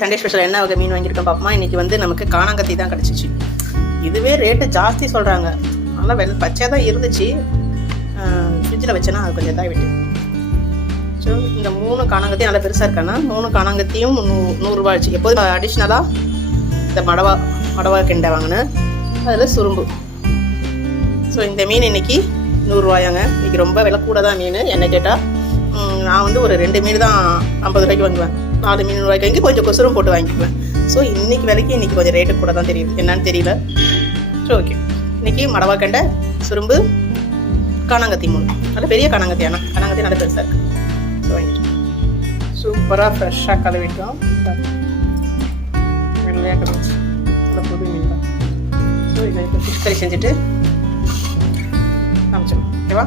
Sunday special என்ன வகை மீன் வாங்கியிருக்கோம் பார்ப்போமா. இன்றைக்கி வந்து நமக்கு காணாங்கத்தி தான் கிடச்சிச்சு. இதுவே ரேட்டு ஜாஸ்தி சொல்கிறாங்க. நல்லா பச்சையாக தான் இருந்துச்சு. ஃப்ரிட்ஜில் வச்சேன்னா அது கொஞ்சம் இதாக விட்டு. ஸோ இந்த 3 காணாங்கத்தி நல்லா பெருசாக இருக்கான்னா 3 காணாங்கத்தியும் 100 ரூபா ஆச்சு. எப்போதும் அடிஷ்னலாக இந்த மடவா கெண்டை வாங்கினேன். அதில் சுரும்பு. ஸோ இந்த மீன் இன்றைக்கி 100 ரூபாயாங்க. இன்றைக்கி ரொம்ப விலை கூட தான் மீன். என்ன கேட்டால் நான் வந்து ஒரு 2 மீன் தான் 50 ரூபாய்க்கு வாங்குவேன். 4 மீன் ரூபாய்க்கு வாங்கி கொஞ்சம் கொசுரும் போட்டு வாங்கிக்குவேன். ஸோ இன்றைக்கி விலைக்கு இன்றைக்கி கொஞ்சம் ரேட்டு கூட தான் தெரியுது. என்னன்னு தெரியல. ஸோ ஓகே, இன்றைக்கி மடவா கெண்டை, சுரும்பு, காணாங்கத்தி 3. நல்ல பெரிய காணாங்கத்தி. ஆனால் காணாங்கத்தி நல்ல பெருசாக இருக்குது. ஸோ வாங்கிட்டு சூப்பராக ஃப்ரெஷ்ஷாக கழுவிட்டோம். வெள்ளையாக கிடச்சி நல்ல புது மீன் தான். ஸோ இதை இப்போ ஃபிஷ் கறி செஞ்சுட்டு காமிச்சிடும். ஓகேவா?